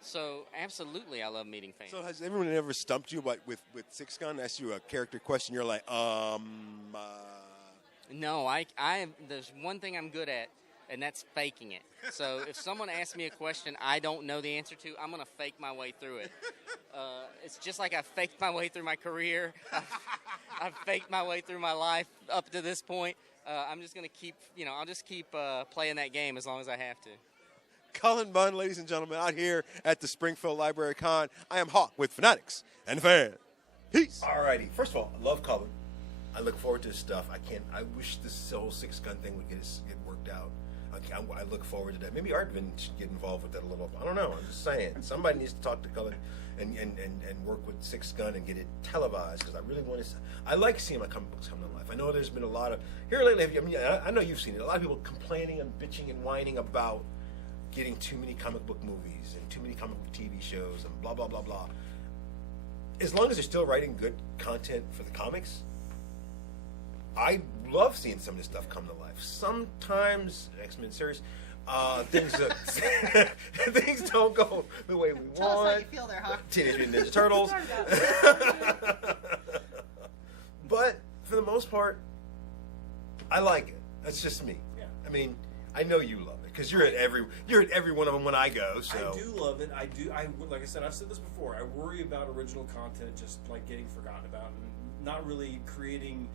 So absolutely, I love meeting fans. So has everyone ever stumped you with Six Gun? Asked you a character question, you're like, No, there's one thing I'm good at, and that's faking it. So if someone asks me a question I don't know the answer to, I'm going to fake my way through it. It's just like I faked my way through my career. I've faked my way through my life up to this point. I'm just going to keep, I'll just keep playing that game as long as I have to. Cullen Bunn, ladies and gentlemen, out here at the Springfield Library Con. I am Hawk with Fanatics and Fan. Peace. Alrighty. First of all, I love Cullen. I look forward to his stuff. I wish this whole Six Gun thing would get worked out. I look forward to that. Maybe Artvin should get involved with that a little. I don't know. I'm just saying. Somebody needs to talk to Cullen and work with Six Gun and get it televised, because I really want to. I like seeing my comic books come to life. I know there's been a lot of here lately. I mean, I know you've seen it. A lot of people complaining and bitching and whining about getting too many comic book movies and too many comic book TV shows and blah blah blah blah. As long as they're still writing good content for the comics, I love seeing some of this stuff come to life. Sometimes X-Men series, things don't go the way we Tell want. us how you feel there, Hawk. Teenage Mutant Ninja Turtles. But for the most part, I like it. That's just me. Yeah. I mean, I know you love it because you're at every one of them when I go. So I do love it. Like I said, I've said this before. I worry about original content just like getting forgotten about and not really creating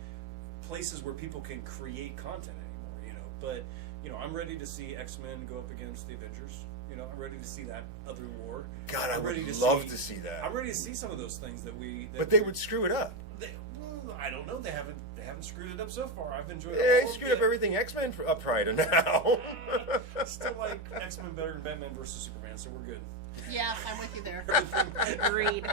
places where people can create content anymore. But I'm ready to see X-Men go up against the Avengers. I'm ready to see that other war. God, I I'm ready would love to see that. I'm ready to see some of those things that we. But they would screw it up. I don't know. They haven't screwed it up so far. I've enjoyed. They all screwed up everything X-Men up prior to now. I still like X-Men better than Batman versus Superman, so we're good. Yeah, I'm with you there. Agreed.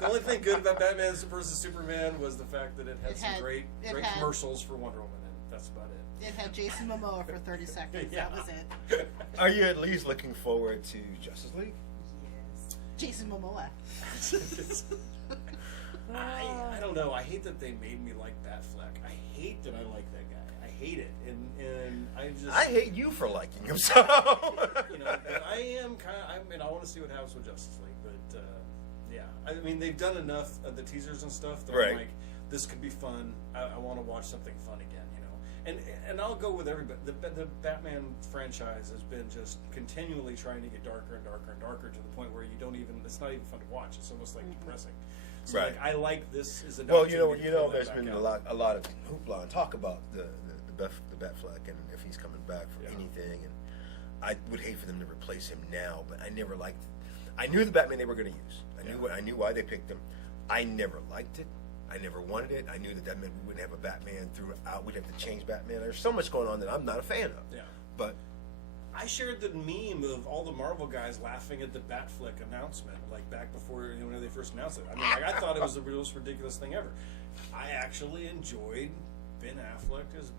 The only thing good about Batman versus Superman was the fact that it had some great had- commercials for Wonder Woman, and that's about it. It had Jason Momoa for 30 seconds. Yeah. That was it. Are you at least looking forward to Justice League? Yes. Jason Momoa. I don't know. I hate that they made me like Batfleck. I hate that I like that guy. I hate it, and I hate you for liking him. So but I am kind of. I want to see what happens with Justice League, but yeah. I mean, they've done enough of the teasers and stuff that I'm like, this could be fun. I want to watch something fun again. And I'll go with everybody. The Batman franchise has been just continually trying to get darker and darker and darker to the point where it's not even fun to watch. It's almost like depressing. So Right. like, I like this as an well, opportunity to pull that there's back been out. a lot of hoopla and talk about the Batfleck and if he's coming back for anything. And I would hate for them to replace him now, but I never liked. I knew the Batman they were going to use. I knew why they picked him. I never liked it. I never wanted it. I knew that meant we wouldn't have a Batman throughout. We'd have to change Batman. There's so much going on that I'm not a fan of. Yeah. But I shared the meme of all the Marvel guys laughing at the Batfleck announcement, like back before when they first announced it. I mean, I thought it was the most ridiculous thing ever. I actually enjoyed Ben Affleck as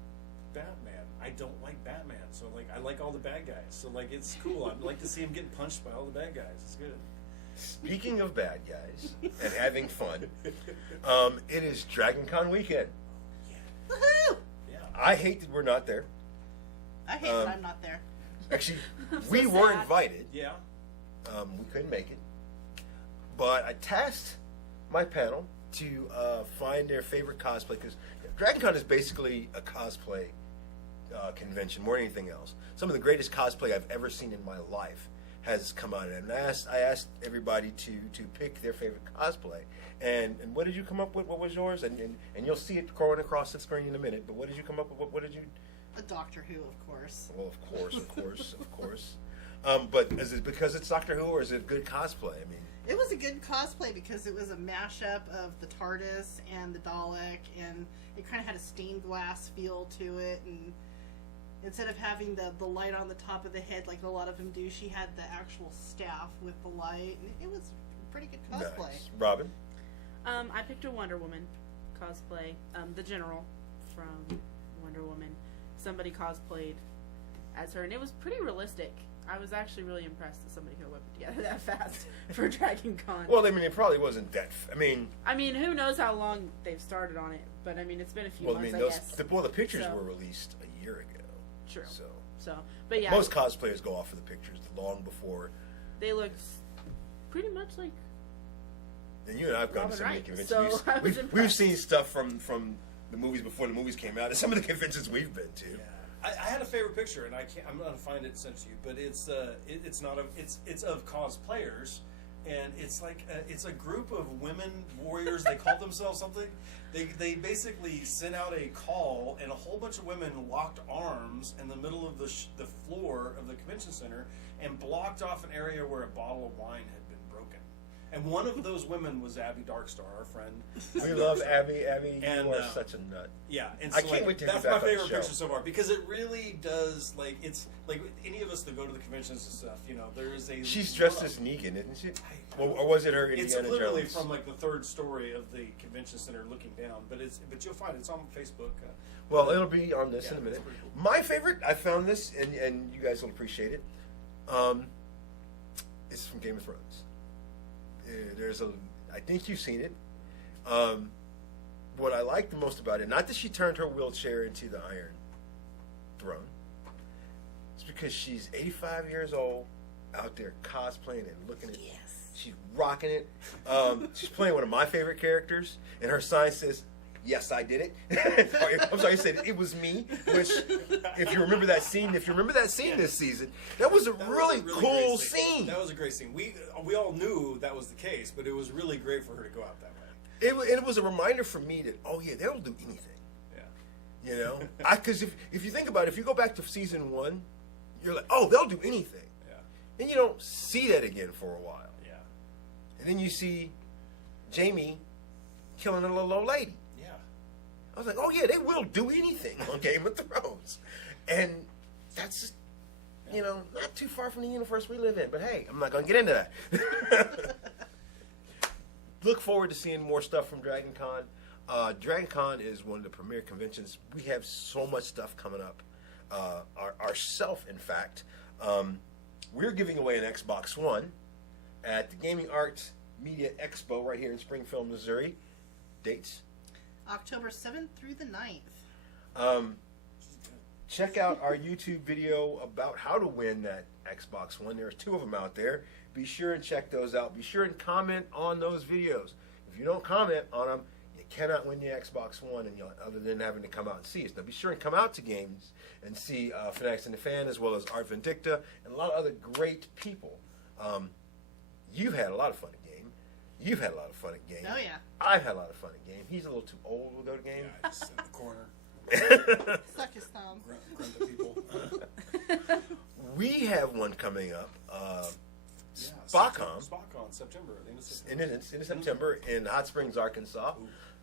Batman. I don't like Batman, so like I like all the bad guys. So like it's cool. I'd like to see him getting punched by all the bad guys. It's good. speaking of bad guys and having fun, it is Dragon Con weekend. Woohoo! Yeah. I hate that we're not there. I hate that I'm not there. Actually, we were sad. invited. Yeah. We couldn't make it. But I tasked my panel to find their favorite cosplay, because Dragon Con is basically a cosplay convention more than anything else. Some of the greatest cosplay I've ever seen in my life has come out, and I asked everybody to pick their favorite cosplay. And what did you come up with? What was yours? And you'll see it crawling across the screen in a minute. But what did you come up with? What did you? A Doctor Who, of course. Well, of course. But is it because it's Doctor Who, or is it good cosplay? I mean, it was a good cosplay because it was a mashup of the TARDIS and the Dalek, and it kind of had a stained glass feel to it. And instead of having the light on the top of the head like a lot of them do, she had the actual staff with the light. And it was a pretty good cosplay. nice. Robin? I picked a Wonder Woman cosplay. The General from Wonder Woman. Somebody cosplayed as her, and it was pretty realistic. I was actually really impressed that somebody could whip it together that fast for Dragon Con. Well, I mean, it probably wasn't that. I mean, who knows how long they've started on it? But I mean, it's been a few well, I months. mean, the pictures So- were released a year ago. True. So But yeah, most cosplayers go off of the pictures long before. they looked pretty much like. And you and I've gone to Robin so many Wright, conventions. so I was we've impressed. seen stuff from the movies before the movies came out, and some of the conventions we've been to. I had a favorite picture, and I'm gonna find it and send it to you. But it's of cosplayers, and it's like it's a group of women warriors. They call themselves something. They basically sent out a call, and a whole bunch of women locked arms in the middle of the floor of the convention center and blocked off an area where a bottle of wine had been broken. And one of those women was Abby Darkstar, our friend. We love Abby. Abby, And, you are such a nut. Yeah, and I so can't wait to that's get my back on the favorite show. picture so far because it really does it's like any of us that go to the conventions and stuff. There is a. She's dressed as Negan, isn't she? Well, or was it her It's Indiana literally Jones? from like the third story of the convention center looking down, but you'll find it's on Facebook. Well, it'll be on this Yeah, in a minute. it's pretty cool. My favorite, I found this, and you guys will appreciate it. It's from Game of Thrones. I think you've seen it. What I like the most about it, not that she turned her wheelchair into the Iron Throne, it's because she's 85 years old, out there cosplaying and looking at. Yes. She's rocking it. She's playing one of my favorite characters, and her sign says, "Yes, I did it." I'm sorry, you said it was me. Which, if you remember that scene, this season, that was a really cool great scene. That was a great scene. We all knew that was the case, but it was really great for her to go out that way. It was a reminder for me that they'll do anything. Yeah. You know, because if you think about it, if you go back to season 1, you're like, oh, they'll do anything. Yeah. And you don't see that again for a while. Yeah. And then you see Jamie killing a little old lady. Yeah. I was like, oh yeah, they will do anything on Game of Thrones. And that's, not too far from the universe we live in. But hey, I'm not going to get into that. Look forward to seeing more stuff from Dragon Con. Dragon Con is one of the premier conventions. We have so much stuff coming up. Ourself, in fact. We're giving away an Xbox One at the Gaming Arts Media Expo right here in Springfield, Missouri. Dates? October 7th through the 9th. Check out our YouTube video about how to win that Xbox One. There's 2 of them out there. Be sure and check those out. Be sure and comment on those videos. If you don't comment on them, you cannot win the Xbox One, and other than having to come out and see us. Now, be sure and come out to games and see Fanatics and the Fan, as well as Art Vindicta, and a lot of other great people. You've had a lot of fun at Game. You've had a lot of fun at Game. Oh, yeah. I've had a lot of fun at Game. He's a little too old to go to Game. I just in the corner. Suck his thumb. Grunt at people. We have one coming up. Yeah, SpotCon. SpotCon, September. In September in Hot Springs, Arkansas.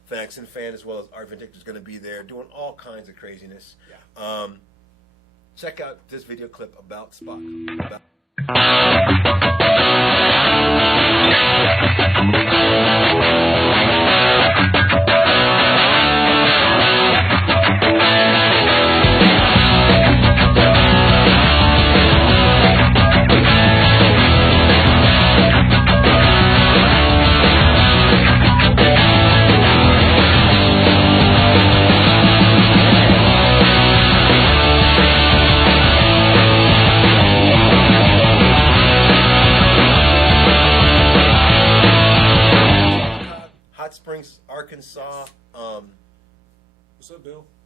Fanatics and Fan, as well as Art Vindicta, is going to be there doing all kinds of craziness. Yeah. Check out this video clip about SpotCon.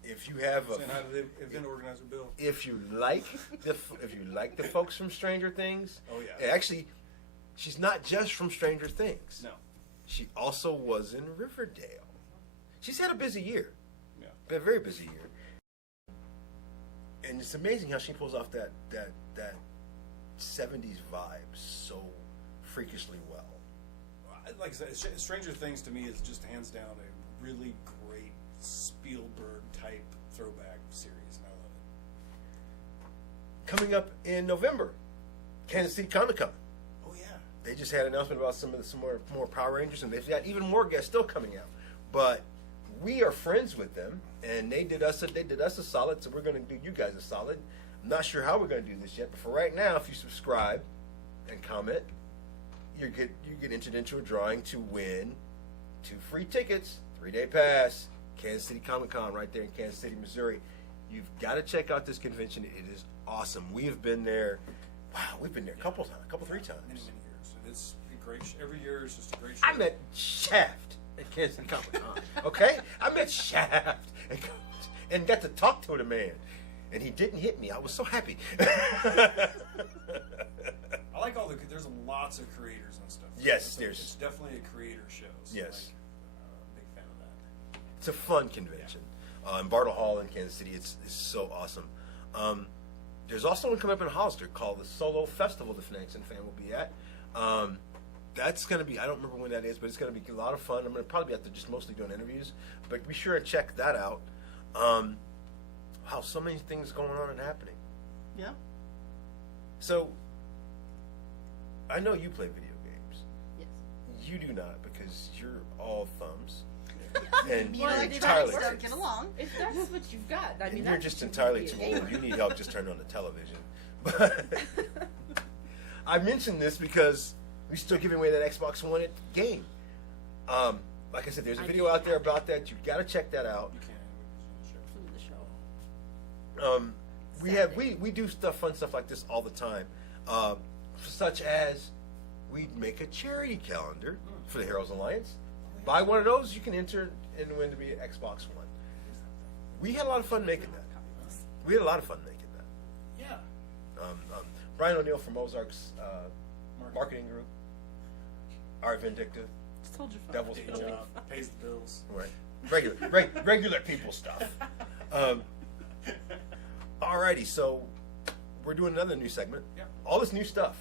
if you have a, Saying hi to the event organizer, Bill. if you like the folks from Stranger Things, Oh, yeah. actually, she's not just from Stranger Things. No. She also was in Riverdale. She's had a busy year, Yeah. a very busy year, and it's amazing how she pulls off that 70s vibe so freakishly well. Like I said, Stranger Things to me is just hands down a really great Spielberg type throwback series, and I love it. Coming up in November, Kansas City Comic-Con. Oh yeah. They just had an announcement about some more Power Rangers, and they've got even more guests still coming out. But we are friends with them, and they did us a solid, so we're going to do you guys a solid. I'm not sure how we're going to do this yet, but for right now, if you subscribe and comment, you get entered into a drawing to win 2 free tickets, 3-day pass, Kansas City Comic-Con right there in Kansas City, Missouri. You've got to check out this convention. It is awesome. We have been there. Wow, we've been there a couple, 3 times. Many years, and it's a great. Every year is just a great show. I met Shaft at Kansas City Comic-Con. Okay, I met Shaft and got to talk to the man, and he didn't hit me. I was so happy. I like all the. There's lots of creators and stuff. Yes, it's definitely a creator show. So Yes. big fan of that. It's a fun convention. In Bartle Hall in Kansas City, it's so awesome. There's also one coming up in Hollister called the Solo Festival the Fanatics and Fan will be at. That's going to be, I don't remember when that is, but it's going to be a lot of fun. I'm going to probably be out there just mostly doing interviews, but be sure and check that out. Wow, so many things going on and happening. Yeah. So, I know you play video games. Yes. You do not, because you're all thumbs. And Well, me and it electronics works. don't get along. If that's what you've got, I mean, You're that's just what you entirely need to too be a old. gamer. You need help just turning on the television. But I mentioned this because we're still giving away that Xbox One at Game. Like I said, there's a video out there about that. You've got to check that out. You can't. From the show. We do fun stuff like this all the time, such as we make a charity calendar for the Heroes Alliance. Buy one of those, you can enter and win to be an Xbox One. We had a lot of fun making that. Yeah. Brian O'Neill from Ozark's marketing group, Art Vindicta, Just hold your phone. Devil's Day Pool. job pays the bills. Right, regular people stuff. Alrighty, so we're doing another new segment. Yeah. All this new stuff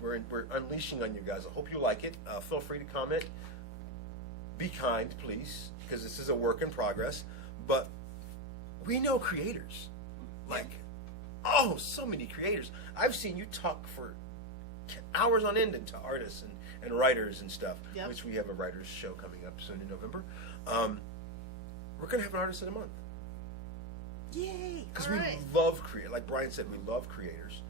we're unleashing on you guys. I hope you like it. Feel free to comment. Be kind, please, because this is a work in progress. But we know creators, so many creators. I've seen you talk for hours on end to artists and writers and stuff. Yep. Which we have a writers show coming up soon in November. We're gonna have an artist of the month. Yay! Because All we right. love like Brian said, we love creators.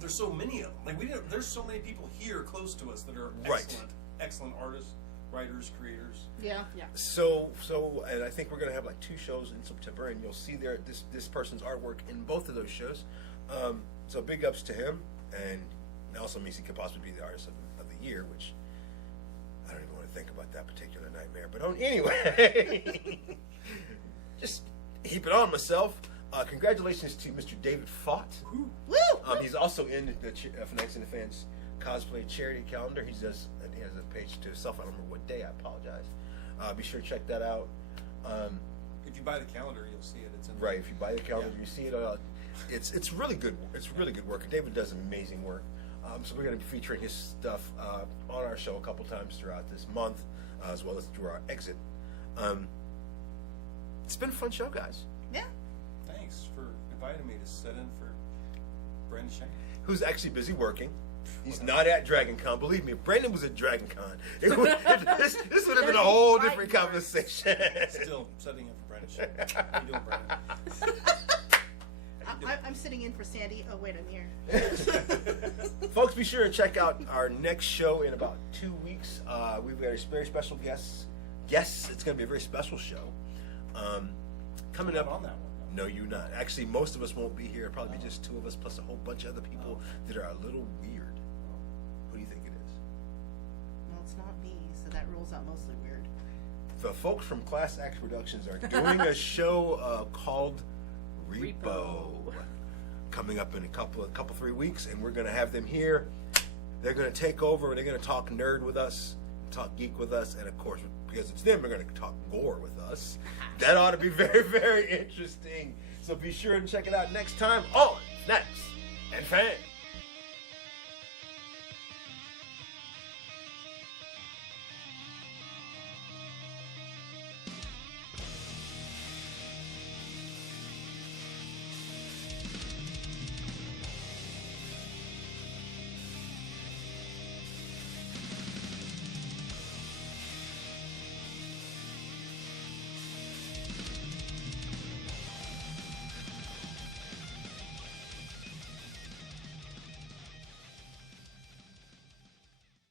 There's so many of them. There's so many people here close to us that are Right. excellent artists, writers, creators. Yeah. Yeah. So, and I think we're gonna have like 2 shows in September, and you'll see this person's artwork in both of those shows. So big ups to him, and also means he could possibly be the artist of the year, which I don't even want to think about that particular nightmare. But anyway, just heap it on myself. Congratulations to Mr. David Fott. Woo! He's also in the Fanatics and the Fans cosplay charity calendar. He has a page to himself. I don't remember what day. I apologize. Be sure to check that out. If you buy the calendar, you'll see it. It's in Right. If you buy the calendar, Yeah. you see it. It's really good. It's really good work. And David does amazing work. So we're going to be featuring his stuff on our show a couple times throughout this month, as well as through our exit. It's been a fun show, guys. Yeah. Thanks for inviting me to sit in for Brandon Shank. Who's actually busy working. He's not at Dragon Con. Believe me, if Brandon was at Dragon Con, this would have been a whole different conversation. Still sitting in for Brandon Shank. How you doing, Brandon? I'm sitting in for Sandy. Oh wait, I'm here. Folks, be sure and check out our next show in about 2 weeks. We've got a very special guest. Yes, it's going to be a very special show. Coming I'm up on that one. No, you not. Actually, most of us won't be here. It'll probably be just 2 of us plus a whole bunch of other people that are a little weird. Who do you think it is? Well, it's not me, so that rules out mostly weird. the folks from Class Act Productions are doing a show called Repo. Coming up in a couple 3 weeks, and we're going to have them here. They're going to take over, and they're going to talk nerd with us, talk geek with us, and of course, because it's them, they're going to talk gore with us. That ought to be very, very interesting. So be sure to check it out next time on Fanatics and Fans.